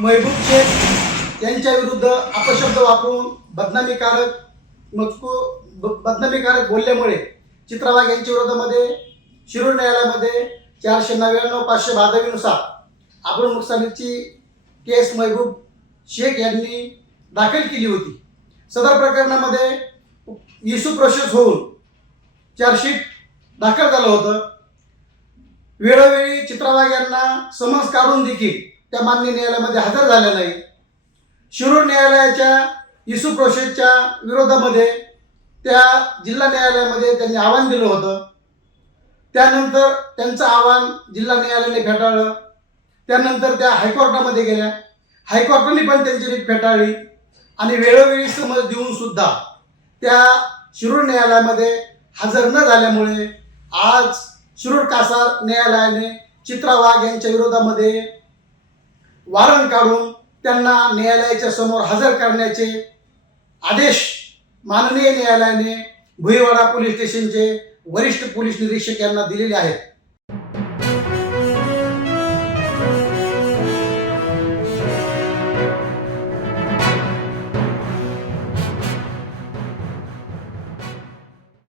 महबूब शेख यांच्या विरुद्ध अपशब्द वापरून बदनामीकारक मजकूर ब- बदनामीकारक बोलल्यामुळे चित्रा यांच्या विरोधामध्ये शिरूर न्यायालयामध्ये चारशे नव्याण्णव पाचशे बाधावीनुसार आपण नुकसानीची केस महबूब शेख यांनी दाखल केली होती. सदर प्रकरणामध्ये इशू प्रोसेस होऊन चार्जशीट दाखल झालं होतं. वेळोवेळी चित्रवाघ यांना समन्स काढून देखील त्या मान्य न्यायालयामध्ये हजर झाल्या नाही शिरूर न्यायालयाच्या इसू प्रोसेसच्या विरोधामध्ये त्या जिल्हा न्यायालयामध्ये त्यांनी आव्हान दिलं होतं. त्यानंतर त्यांचं आव्हान जिल्हा न्यायालयाने फेटाळलं. त्यानंतर त्या हायकोर्टामध्ये गेल्या. हायकोर्टाने पण त्यांची रीत फेटाळली आणि वेळोवेळी समज देऊन सुद्धा त्या शिरूर न्यायालयामध्ये हजर न झाल्यामुळे आज शिरूर कासार न्यायालयाने चित्रा वाघ यांच्या विरोधामध्ये वारण काढून त्यांना न्यायालयाच्या समोर हजर करण्याचे आदेश माननीय न्यायालयाने भुईवाडा पोलीस स्टेशनचे वरिष्ठ पोलीस निरीक्षक यांना दिलेले आहेत.